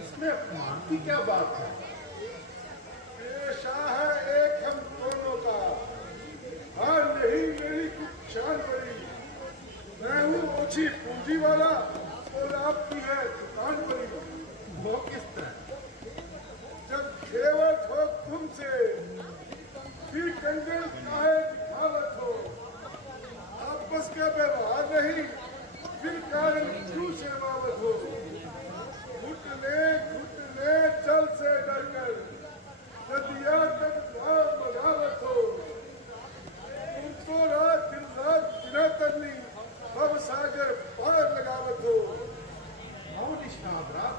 इसमें अपमान की क्या बात है? पेशा है एक हम दोनों का। हाँ नहीं मेरी कुछ शान बड़ी। मैं हूँ ओछी पूंजी वाला और आपकी है दुकान बड़ी। वो किस तरह? जब खेवत हो तुमसे फिर कंगन काहे दिखावत हो। आपस का व्यवहार नहीं फिर कारण क्यों सेवावत हो। घुटने घुटने जल से डरकर नदिया तक भाव बगावत हो। तुमको रात दिन रात बिना तरनी भव सागर पार लगावत हो। आओ निष्णात रात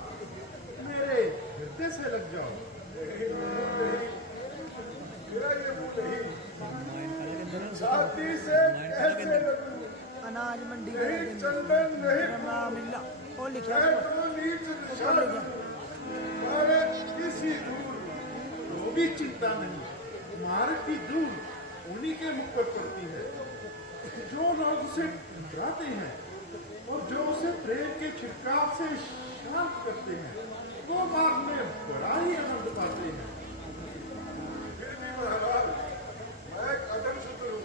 मेरे हृदय से लग जाओ। मेरा ये मुंह नहीं छाती से कैसे लगूं। अनाज मंडी नहीं चंदन नहीं मिला वो लिखा मैं तो नीच निशान हूं। मारे किसी दूर वो भी चिंता नहीं, मार्ग की धूल उन्हीं के मुख पर पड़ती है जो लोग उसे डराते हैं और जो उसे प्रेम के छिड़काव से शांत करते हैं। वो मार्ग में बड़ा ही आनंद पाते हैं। फिर भी महाराज मैं एक अदम शूद्र हूँ।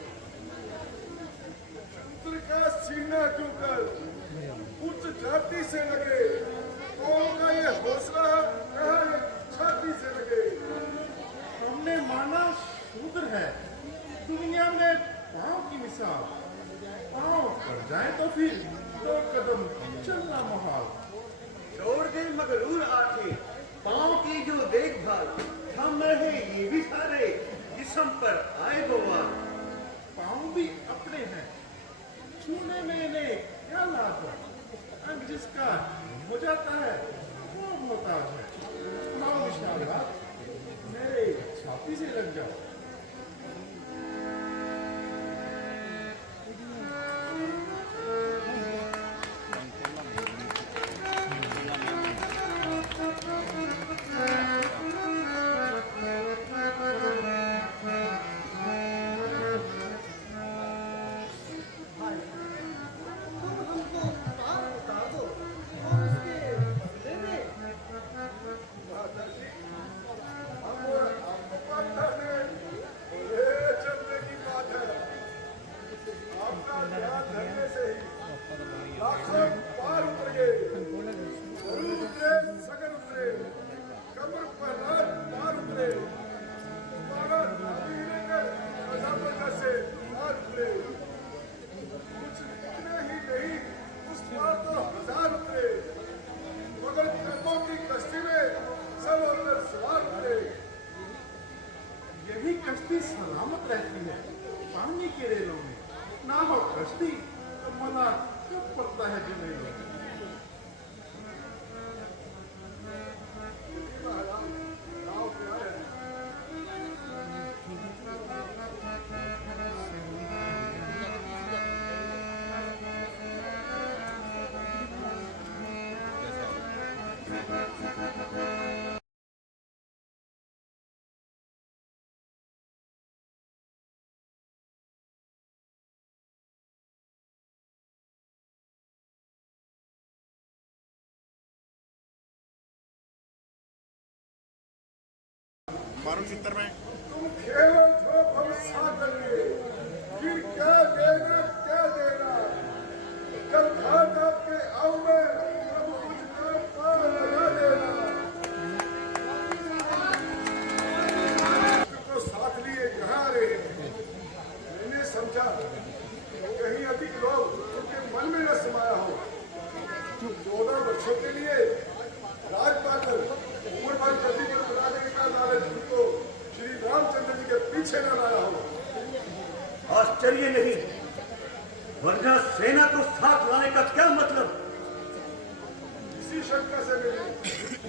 शूद्र का सीना झुककर उच्च जाति से लगे तो उनका ये हौसला कहाँ ये छाती से लगे। हमने माना शूद्र है दुनिया में पांव की मिसाल। पांव पड़ जाए तो फिर 2 कदम चलना मुहाल। छोड़ दे मगरूर आंखें पाँव की जो देखभाल। हम रहे ये भी सारे जिस्म पर आए बवाल। पांव भी अपने हैं छूने में इन्हें क्या लाभ है। अंग जिसका हो जाता है वो मोहताज है। लाओ विशाल रात मेरे छाती से लग जाओ। यही कश्ती सलामत रहती है पानी के रेलों में। ना हो कश्ती तो मना कब पड़ता है जमीन में। चित्र में तुम खेवल हो हम सागर के फिर क्या देना क्या देना। जब घाट आपके आओ में तब कुछ ना पार लगा देना। को साथ लिए यहाँ आ रहे हैं। मैंने समझा कहीं अधिक लोग उनके मन में न समाया हो। 14 वर्षों के लिए राज पाकर उम्र भर जल्दी पर बुलाने के बाद लालच को श्री रामचंद्र जी के पीछे न लाया हो। आश्चर्य नहीं वरना सेना को साथ लाने का क्या मतलब। इसी शंका से मैंने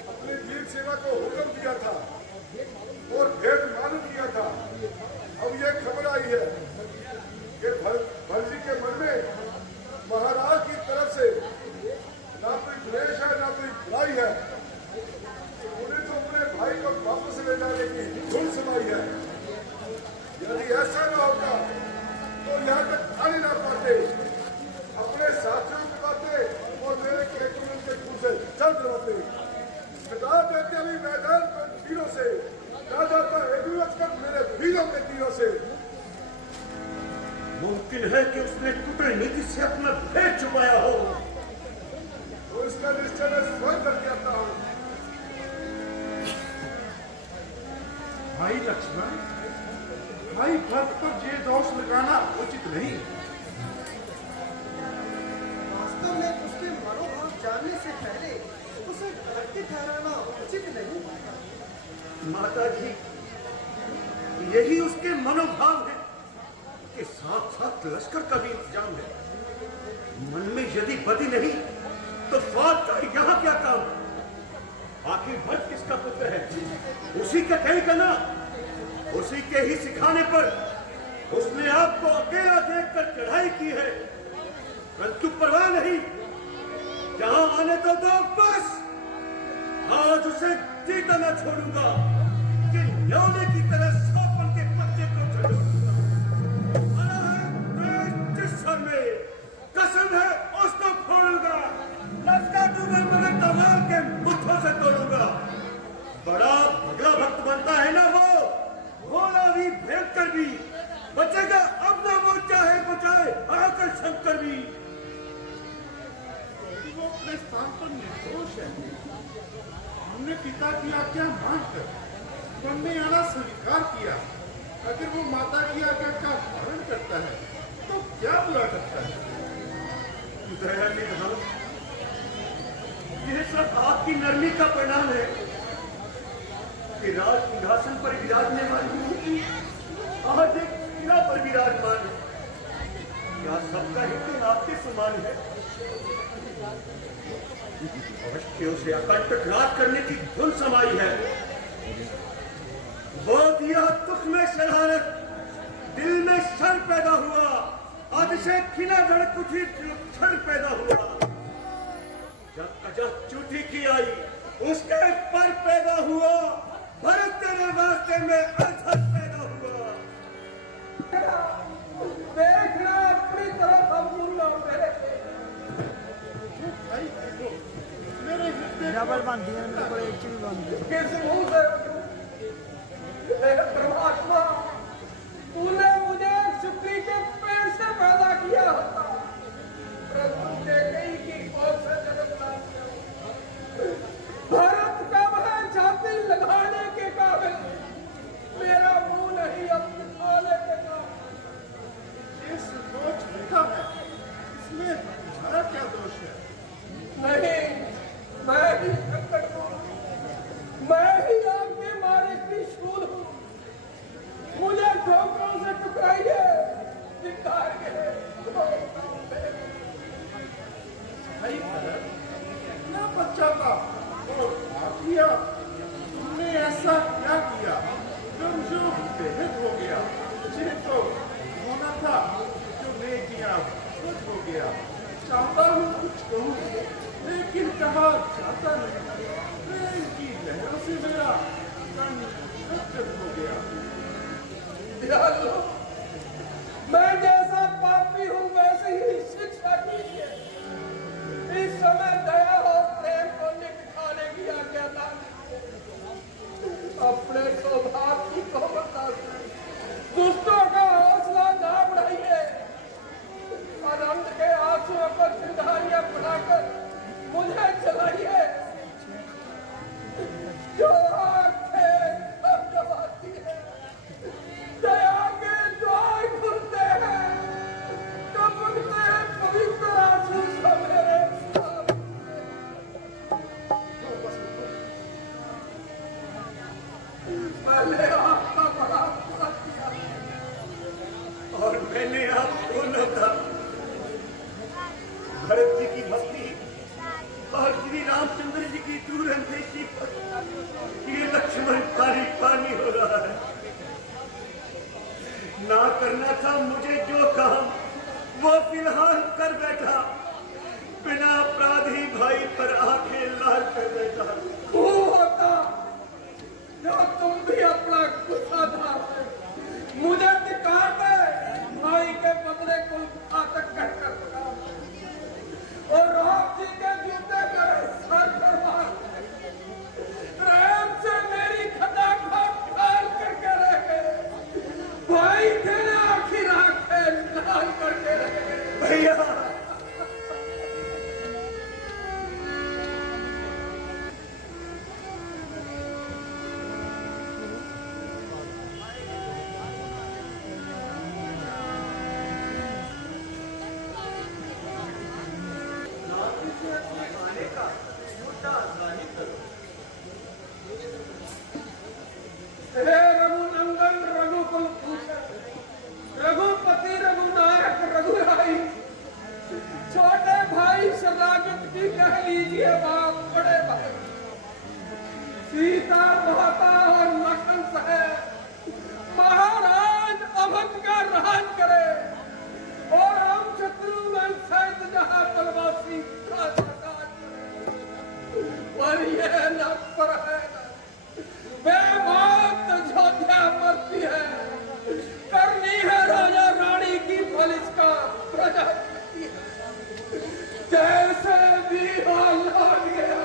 अपने वीर सेवा को हुक्म दिया था और भेद मालूम किया था। अब यह खबर आई है कि भरजी के मन में महाराज की तरफ से ना कोई द्वेष है ना कोई बुराई है। उन्हें तो अपने भाई को वापस ले जाने की धुन सुनाई है। यदि ऐसा न होता तो यहाँ तक आने ना पाते। अपने साथियों को पाते और मेरे खेतों के खुद से करने से पहले उसे भर्ती ठहराना उचित नहीं। माता जी, यही उसके मनोभाव है कि साथ साथ लश्कर का भी इंतजाम है। मन में यदि बदी नहीं तो फौज का यहाँ क्या काम? आखिर भट्ट किसका पुत्र है? उसी का कहेगा ना। उसी के ही सिखाने पर उसने आपको अकेला देखकर चढ़ाई की है, परंतु परवाह नहीं, जहां आने तो दो बस। आज उसे जीता न छोड़ूंगा कि न्योने की तरह सौपन के पत्ते को चढ़ूंगा। जिस सर में कसम है उसको फोड़ूंगा, लटका दूंगा, मगर तमाम के मुट्ठों से तोड़ूंगा। बड़ा भगला भक्त बनता है ना वो, भोला भी भयंकर भी, बचेगा अब ना वो चाहे बचाए आकर शंकर भी। वो अपने स्थान पर निर्दोष है। हमने पिता की आज्ञा मानकर बनने आना स्वीकार किया। अगर वो माता की आज्ञा का पालन करता है तो क्या बुरा करता है? दयानिधि निधान, यह सब आपकी नरमी का परिणाम है कि राज सिंहासन पर विराजने वाली आज एक किला पर विराजमान है। क्या सबका हित आपके समान है? अवश्य उसे अकंटक राज करने की धुन समाई है। वो दिया दुख में शरारत, दिल में शर पैदा हुआ, आदिशे खिला धड़क उठी, क्षण पैदा हुआ। जब अजब चूठी की आई, उसके पर पैदा हुआ, भरत तेरे वास्ते में अजहर पैदा हुआ। देखना अपनी तरफ हम मुल्ला मेरे भाई देखो, मेरे हृदय डबल बनती है, मेरे को एक भी बनती है। किस मुंह से परमात्मा, तूने मुझे शुक्री के पेड़ से पैदा किया होता, प्रभु ने कहीं की गोद से जन्म लिया। भरत कब है छाती लगाने के काबिल, मेरा मुंह नहीं अब दिखाने के काबिल। इस रोज बेटा है, इसमें हमारा क्या दोष है? नहीं, मैं भी संकट हूँ, मैं ही आपके मारे त्रिशूल हूँ। मुझे ठोकरों से टुकराइए, धिक्कारिए। भाई भरत, इतना पश्चाताप और पाप किया, तुमने ऐसा क्या किया जो बेहद हो गया? मुझे तो होना था जो मैं किया कुछ हो गया। चाहता हूँ कुछ कहूँ, लेकिन कहा चाहता नहीं। प्रेम की लहरों से मेरा तन गदगद हो गया। दयालु, मैं जैसा पापी हूँ वैसी ही शिक्षा कीजिए। इस समय दया और प्रेम को निखाने की आज्ञा दान। अपने सौभाग्य की कोमलता से दुष्टों का हौसला ना बढ़ाइए, आनंद के आंसुओं पर चिंगारियां बढ़ाकर मुझे चलाइए। जो आंखें दबाती है, दया के द्वार खुलते हैं, तब उनसे पवित्र आंसू सा मेरे पहले आपका बड़ा अपराध किया और मैंने आपको न था। भरत जी की भक्ति और श्री रामचंद्र जी की दूरंदेशी पर ये लक्ष्मण पानी पानी हो रहा है। ना करना था मुझे जो काम, वो फिलहाल कर बैठा, बिना अपराधी भाई पर आंखें लाल कर बैठा। वो होता जो तुम भी अपना गुस्सा था मुझे दिखाते, भाई के बदले को घातक कहकर और कि कह लीजिए बाप बड़े भाई, सीता माता और लखन साहब महाराज अवध का राज करे और हम शत्रुघ्न सहित जहां बनवासी का सरकार करे। पर यह न पर है बेबात अयोध्या मरती है, करनी है राजा रानी की बलिष्ठा प्रजा करती है। जैसे भी हो लौट गया,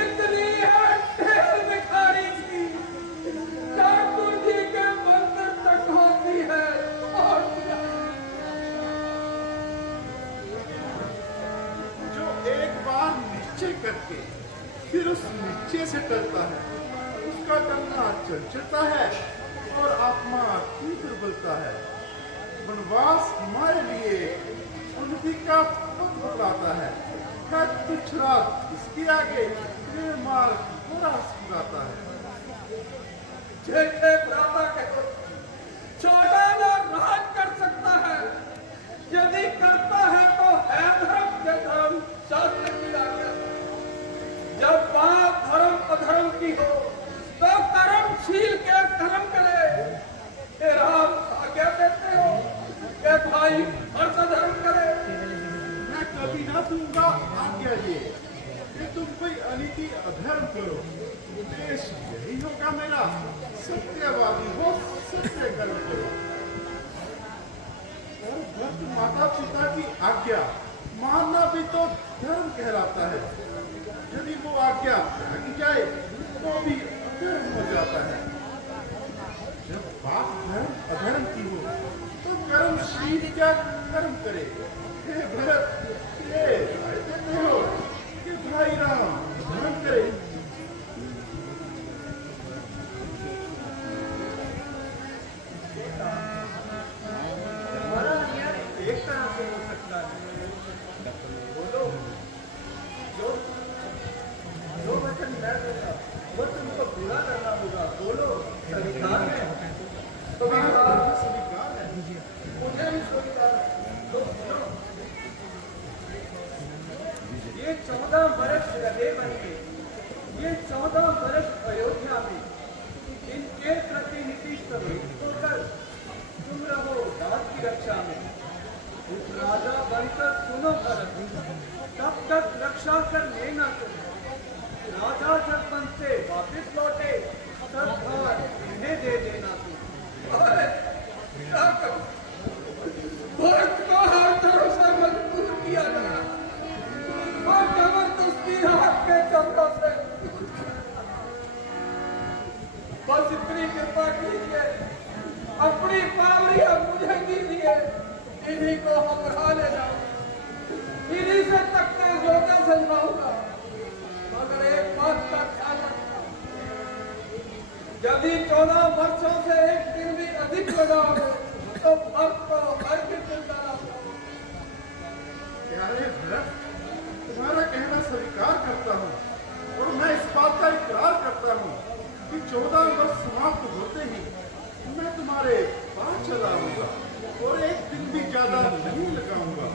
इतनी है ढेर भिखारी की, ठाकुर जी के मंदिर तक होती है और क्या। जो एक बार निश्चय करके फिर उस निश्चय से डरता है, उसका डरना चंचलता है और आत्मा की दुर्बलता है। वनवास हमारे लिए उन्नति का पथ बतलाता है, तुच्छ रात इसके आगे ये मार्ग पूरा सिखाता है। जेठे भ्राता कहो, छोटा ना राज कर सकता है, यदि करता है तो है धर्म के धर्म शास्त्र की आज्ञा। जब बात धर्म अधर्म की हो तो कर्मशील के कर्म करे। फिर आप आज्ञा देते हो कि भाई अर्थ धर्म करे। मैं कभी ना दूंगा आज्ञा ये कि तुम कोई अनीति अधर्म करो। उद्देश यही होगा मेरा, सत्यवादी हो, सत्य कर्म करो। और भक्त माता पिता की आज्ञा मानना भी तो धर्म कहलाता है। यदि वो आज्ञा त्यागी जाए तो भी अधर्म हो जाता है। जब बात धर्म अधर्म की हो तो कर्मशील क्या कर्म करे। हे भरत, ये राय देते हो कि भाई राम धर्म करे। हमारा अन्याय एक तरह से हो सकता है। बोलो, जो वचन मैं दूंगा वो तुमको पूरा करना होगा। बोलो, स्वीकार है? स्वीकार है। मुझे भी स्वीकार है। तो सुनो, ये 14 वर्ष लगे बन के, ये 14 वर्ष अयोध्या में इनके प्रतिनिधि समूह होकर तुम रहो राज की रक्षा में। उस राजा बनकर सुनो भरत, तब तक रक्षा कर लेना तुम। राजा जब बन से वापिस लौटे तब भार इन्हें दे देना तुम। अरे क्या करूं? भरत को हर तरफ से मजबूर किया गया और जबरदस्ती हाथ के चक्रों से बस इतनी कृपा कीजिए, अपनी पावड़ियां मुझे दीजिए, इन्हीं को हम रहा ले जाओ, इन्हीं से तख्ता जोता सजवाऊंगा। मगर एक बात का ख्याल रखना, यदि 14 वर्षों से एक दिन भी अधिक लगाओगे तो भक्त को हर दिन डाला। प्यारे भरत, तुम्हारा कहना स्वीकार करता हूँ और मैं इस बात का इकरार करता हूँ कि 14 वर्ष समाप्त होते ही मैं तुम्हारे पास चला आऊंगा और एक दिन भी ज्यादा नहीं लगाऊंगा।